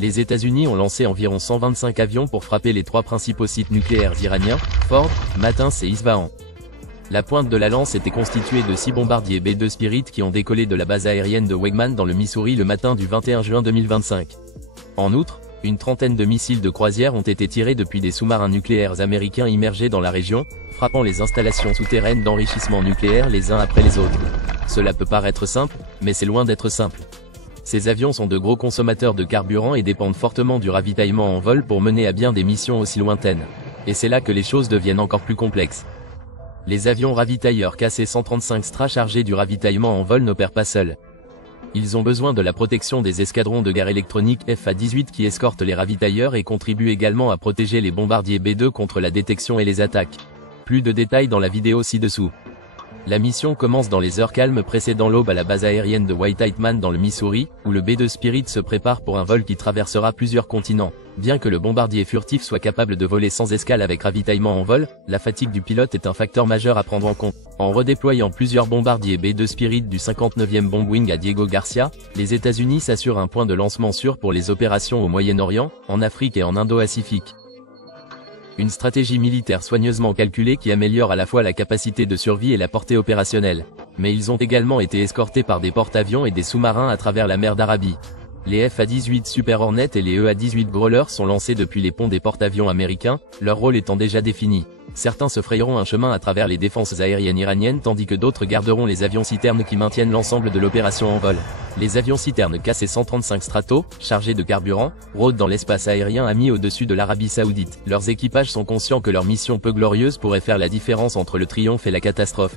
Les États-Unis ont lancé environ 125 avions pour frapper les 3 principaux sites nucléaires iraniens, Ford, Matins et Isfahan. La pointe de la lance était constituée de 6 bombardiers B-2 Spirit qui ont décollé de la base aérienne de Wegman dans le Missouri le matin du 21 juin 2025. En outre, une trentaine de missiles de croisière ont été tirés depuis des sous-marins nucléaires américains immergés dans la région, frappant les installations souterraines d'enrichissement nucléaire les uns après les autres. Cela peut paraître simple, mais c'est loin d'être simple. Ces avions sont de gros consommateurs de carburant et dépendent fortement du ravitaillement en vol pour mener à bien des missions aussi lointaines. Et c'est là que les choses deviennent encore plus complexes. Les avions ravitailleurs KC-135 Stra chargés du ravitaillement en vol n'opèrent pas seuls. Ils ont besoin de la protection des escadrons de guerre électroniques FA-18 qui escortent les ravitailleurs et contribuent également à protéger les bombardiers B-2 contre la détection et les attaques. Plus de détails dans la vidéo ci-dessous. La mission commence dans les heures calmes précédant l'aube à la base aérienne de White-Heitman dans le Missouri, où le B-2 Spirit se prépare pour un vol qui traversera plusieurs continents. Bien que le bombardier furtif soit capable de voler sans escale avec ravitaillement en vol, la fatigue du pilote est un facteur majeur à prendre en compte. En redéployant plusieurs bombardiers B-2 Spirit du 59e Bombwing à Diego Garcia, les États-Unis s'assurent un point de lancement sûr pour les opérations au Moyen-Orient, en Afrique et en Indo-Pacifique. Une stratégie militaire soigneusement calculée qui améliore à la fois la capacité de survie et la portée opérationnelle. Mais ils ont également été escortés par des porte-avions et des sous-marins à travers la mer d'Arabie. Les FA-18 Super Hornet et les EA-18 Growler sont lancés depuis les ponts des porte-avions américains, leur rôle étant déjà défini. Certains se frayeront un chemin à travers les défenses aériennes iraniennes tandis que d'autres garderont les avions-citernes qui maintiennent l'ensemble de l'opération en vol. Les avions-citernes KC-135 Strato, chargés de carburant, rôdent dans l'espace aérien ami au-dessus de l'Arabie Saoudite. Leurs équipages sont conscients que leur mission peu glorieuse pourrait faire la différence entre le triomphe et la catastrophe.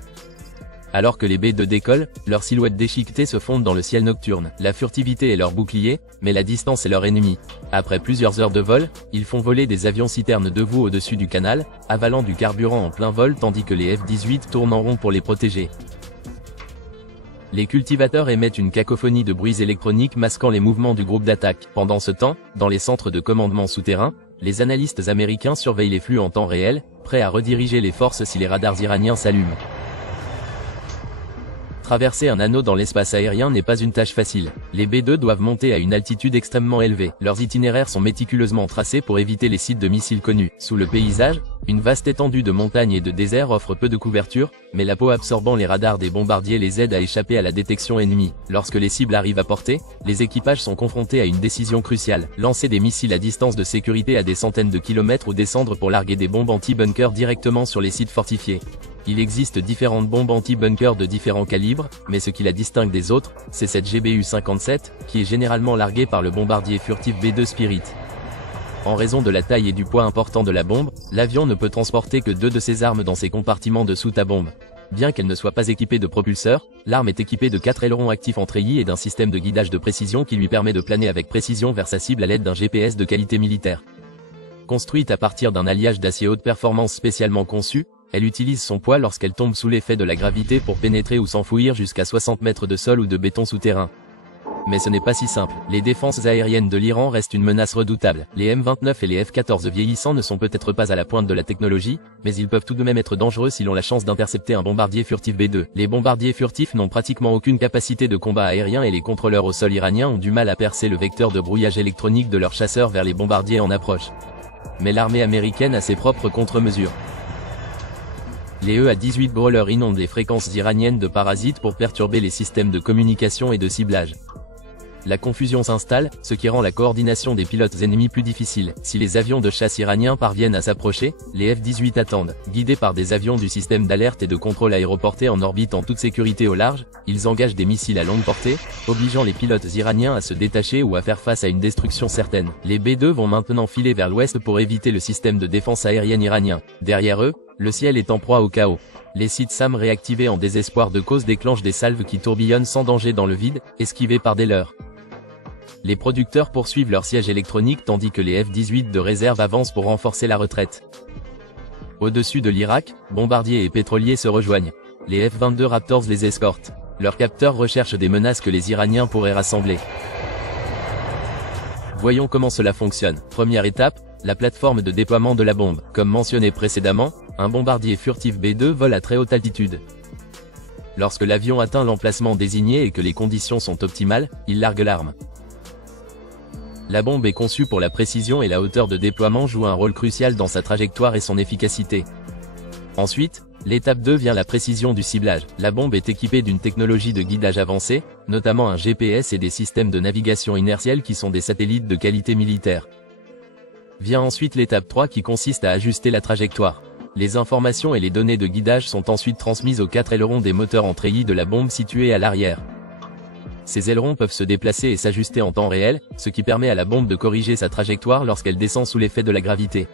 Alors que les B-2 décollent, leurs silhouettes déchiquetées se fondent dans le ciel nocturne. La furtivité est leur bouclier, mais la distance est leur ennemi. Après plusieurs heures de vol, ils font voler des avions-citernes debout au-dessus du canal, avalant du carburant en plein vol tandis que les F-18 tournent en rond pour les protéger. Les cultivateurs émettent une cacophonie de bruits électroniques masquant les mouvements du groupe d'attaque. Pendant ce temps, dans les centres de commandement souterrains, les analystes américains surveillent les flux en temps réel, prêts à rediriger les forces si les radars iraniens s'allument. Traverser un anneau dans l'espace aérien n'est pas une tâche facile. Les B-2 doivent monter à une altitude extrêmement élevée. Leurs itinéraires sont méticuleusement tracés pour éviter les sites de missiles connus. Sous le paysage, une vaste étendue de montagnes et de déserts offre peu de couverture, mais la peau absorbant les radars des bombardiers les aide à échapper à la détection ennemie. Lorsque les cibles arrivent à portée, les équipages sont confrontés à une décision cruciale. Lancer des missiles à distance de sécurité à des centaines de kilomètres ou descendre pour larguer des bombes anti-bunker directement sur les sites fortifiés. Il existe différentes bombes anti-bunker de différents calibres, mais ce qui la distingue des autres, c'est cette GBU-57, qui est généralement larguée par le bombardier furtif B-2 Spirit. En raison de la taille et du poids important de la bombe, l'avion ne peut transporter que 2 de ses armes dans ses compartiments de soute à bombe. Bien qu'elle ne soit pas équipée de propulseurs, l'arme est équipée de 4 ailerons actifs en treillis et d'un système de guidage de précision qui lui permet de planer avec précision vers sa cible à l'aide d'un GPS de qualité militaire. Construite à partir d'un alliage d'acier haute performance spécialement conçu, elle utilise son poids lorsqu'elle tombe sous l'effet de la gravité pour pénétrer ou s'enfouir jusqu'à 60 mètres de sol ou de béton souterrain. Mais ce n'est pas si simple. Les défenses aériennes de l'Iran restent une menace redoutable. Les M29 et les F-14 vieillissants ne sont peut-être pas à la pointe de la technologie, mais ils peuvent tout de même être dangereux si l'on a la chance d'intercepter un bombardier furtif B-2. Les bombardiers furtifs n'ont pratiquement aucune capacité de combat aérien et les contrôleurs au sol iraniens ont du mal à percer le vecteur de brouillage électronique de leurs chasseurs vers les bombardiers en approche. Mais l'armée américaine a ses propres contre-mesures. Les EA-18 Brawler inondent les fréquences iraniennes de parasites pour perturber les systèmes de communication et de ciblage. La confusion s'installe, ce qui rend la coordination des pilotes ennemis plus difficile. Si les avions de chasse iraniens parviennent à s'approcher, les F-18 attendent. Guidés par des avions du système d'alerte et de contrôle aéroporté en orbite en toute sécurité au large, ils engagent des missiles à longue portée, obligeant les pilotes iraniens à se détacher ou à faire face à une destruction certaine. Les B-2 vont maintenant filer vers l'ouest pour éviter le système de défense aérienne iranien. Derrière eux, le ciel est en proie au chaos. Les sites SAM réactivés en désespoir de cause déclenchent des salves qui tourbillonnent sans danger dans le vide, esquivés par des leurres. Les producteurs poursuivent leur siège électronique tandis que les F-18 de réserve avancent pour renforcer la retraite. Au-dessus de l'Irak, bombardiers et pétroliers se rejoignent. Les F-22 Raptors les escortent. Leurs capteurs recherchent des menaces que les Iraniens pourraient rassembler. Voyons comment cela fonctionne. Première étape, la plateforme de déploiement de la bombe. Comme mentionné précédemment, un bombardier furtif B-2 vole à très haute altitude. Lorsque l'avion atteint l'emplacement désigné et que les conditions sont optimales, il largue l'arme. La bombe est conçue pour la précision et la hauteur de déploiement joue un rôle crucial dans sa trajectoire et son efficacité. Ensuite, l'étape 2 vient la précision du ciblage. La bombe est équipée d'une technologie de guidage avancée, notamment un GPS et des systèmes de navigation inertielle qui sont des satellites de qualité militaire. Vient ensuite l'étape 3 qui consiste à ajuster la trajectoire. Les informations et les données de guidage sont ensuite transmises aux 4 ailerons des moteurs en treillis de la bombe situés à l'arrière. Ces ailerons peuvent se déplacer et s'ajuster en temps réel, ce qui permet à la bombe de corriger sa trajectoire lorsqu'elle descend sous l'effet de la gravité.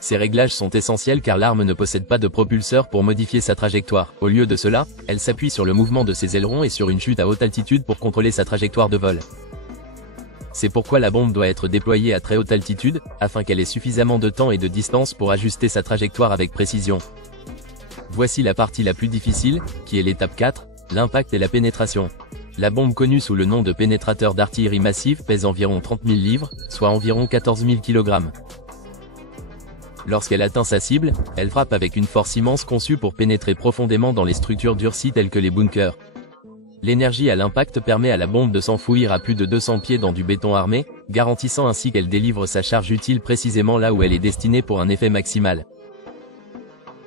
Ces réglages sont essentiels car l'arme ne possède pas de propulseur pour modifier sa trajectoire. Au lieu de cela, elle s'appuie sur le mouvement de ses ailerons et sur une chute à haute altitude pour contrôler sa trajectoire de vol. C'est pourquoi la bombe doit être déployée à très haute altitude, afin qu'elle ait suffisamment de temps et de distance pour ajuster sa trajectoire avec précision. Voici la partie la plus difficile, qui est l'étape 4, l'impact et la pénétration. La bombe connue sous le nom de pénétrateur d'artillerie massive pèse environ 30 000 livres, soit environ 14 000 kg. Lorsqu'elle atteint sa cible, elle frappe avec une force immense conçue pour pénétrer profondément dans les structures durcies telles que les bunkers. L'énergie à l'impact permet à la bombe de s'enfouir à plus de 200 pieds dans du béton armé, garantissant ainsi qu'elle délivre sa charge utile précisément là où elle est destinée pour un effet maximal.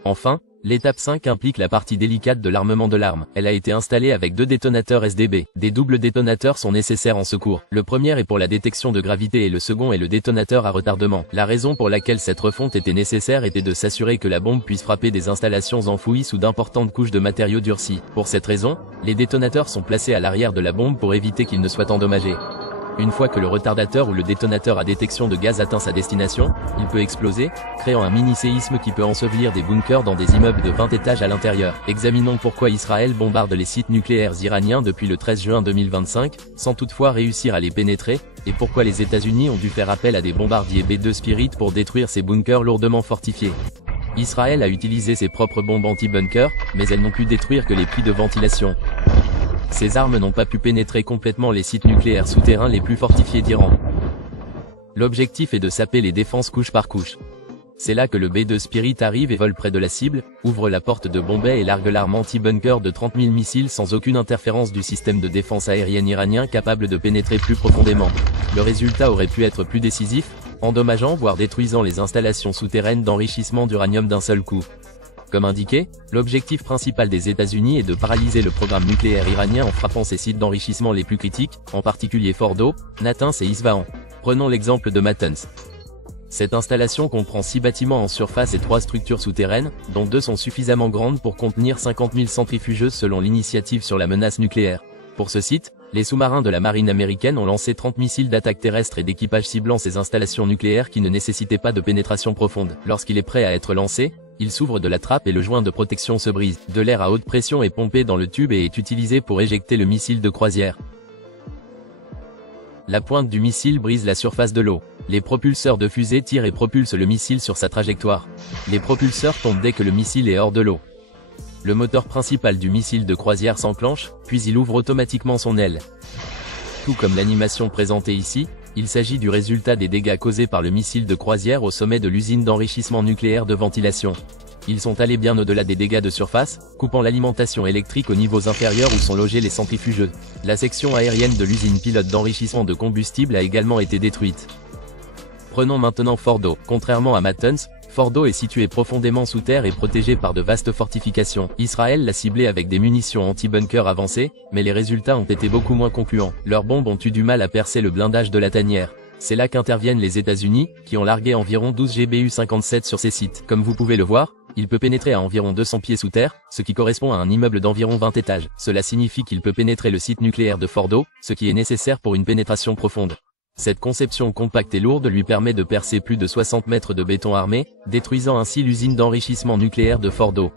Enfin, l'étape 5 implique la partie délicate de l'armement de l'arme. Elle a été installée avec 2 détonateurs SDB. Des doubles détonateurs sont nécessaires en secours. Le premier est pour la détection de gravité et le second est le détonateur à retardement. La raison pour laquelle cette refonte était nécessaire était de s'assurer que la bombe puisse frapper des installations enfouies sous d'importantes couches de matériaux durcis. Pour cette raison, les détonateurs sont placés à l'arrière de la bombe pour éviter qu'ils ne soient endommagés. Une fois que le retardateur ou le détonateur à détection de gaz atteint sa destination, il peut exploser, créant un mini-séisme qui peut ensevelir des bunkers dans des immeubles de 20 étages à l'intérieur. Examinons pourquoi Israël bombarde les sites nucléaires iraniens depuis le 13 juin 2025, sans toutefois réussir à les pénétrer, et pourquoi les États-Unis ont dû faire appel à des bombardiers B-2 Spirit pour détruire ces bunkers lourdement fortifiés. Israël a utilisé ses propres bombes anti-bunker, mais elles n'ont pu détruire que les puits de ventilation. Ces armes n'ont pas pu pénétrer complètement les sites nucléaires souterrains les plus fortifiés d'Iran. L'objectif est de saper les défenses couche par couche. C'est là que le B-2 Spirit arrive et vole près de la cible, ouvre la porte de Bombay et largue l'arme anti-bunker de 30 000 missiles sans aucune interférence du système de défense aérienne iranien capable de pénétrer plus profondément. Le résultat aurait pu être plus décisif, endommageant voire détruisant les installations souterraines d'enrichissement d'uranium d'un seul coup. Comme indiqué, l'objectif principal des États-Unis est de paralyser le programme nucléaire iranien en frappant ses sites d'enrichissement les plus critiques, en particulier Fordo, Natanz et Isfahan. Prenons l'exemple de Natanz. Cette installation comprend 6 bâtiments en surface et 3 structures souterraines, dont 2 sont suffisamment grandes pour contenir 50 000 centrifugeuses selon l'initiative sur la menace nucléaire. Pour ce site, les sous-marins de la marine américaine ont lancé 30 missiles d'attaque terrestre et d'équipage ciblant ces installations nucléaires qui ne nécessitaient pas de pénétration profonde. Lorsqu'il est prêt à être lancé, il s'ouvre de la trappe et le joint de protection se brise. De l'air à haute pression est pompé dans le tube et est utilisé pour éjecter le missile de croisière. La pointe du missile brise la surface de l'eau. Les propulseurs de fusée tirent et propulsent le missile sur sa trajectoire. Les propulseurs tombent dès que le missile est hors de l'eau. Le moteur principal du missile de croisière s'enclenche, puis il ouvre automatiquement son aile. Tout comme l'animation présentée ici, il s'agit du résultat des dégâts causés par le missile de croisière au sommet de l'usine d'enrichissement nucléaire de ventilation. Ils sont allés bien au-delà des dégâts de surface, coupant l'alimentation électrique aux niveaux inférieurs où sont logés les centrifugeuses. La section aérienne de l'usine pilote d'enrichissement de combustible a également été détruite. Prenons maintenant Fordo. Contrairement à Natanz, Fordo est situé profondément sous terre et protégé par de vastes fortifications. Israël l'a ciblé avec des munitions anti-bunker avancées, mais les résultats ont été beaucoup moins concluants. Leurs bombes ont eu du mal à percer le blindage de la tanière. C'est là qu'interviennent les États-Unis, qui ont largué environ 12 GBU-57 sur ces sites. Comme vous pouvez le voir, il peut pénétrer à environ 200 pieds sous terre, ce qui correspond à un immeuble d'environ 20 étages. Cela signifie qu'il peut pénétrer le site nucléaire de Fordo, ce qui est nécessaire pour une pénétration profonde. Cette conception compacte et lourde lui permet de percer plus de 60 mètres de béton armé, détruisant ainsi l'usine d'enrichissement nucléaire de Fordo.